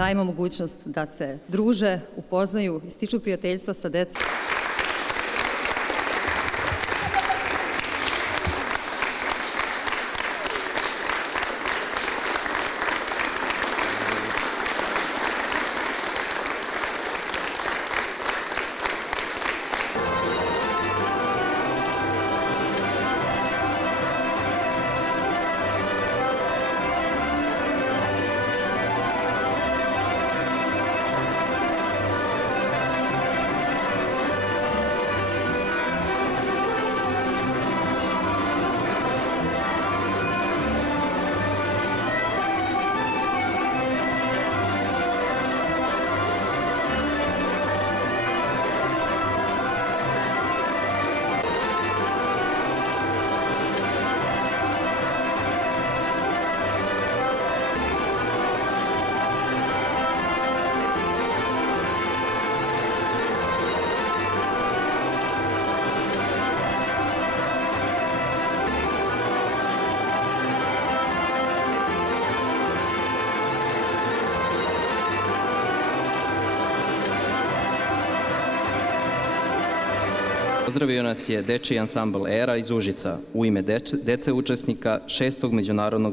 dajemo mogućnost da se druže, upoznaju i stiču prijateljstva sa decom. Pozdravio nas je Dečiji ansambl ERA iz Užica u ime dece učesnika 6. međunarodnog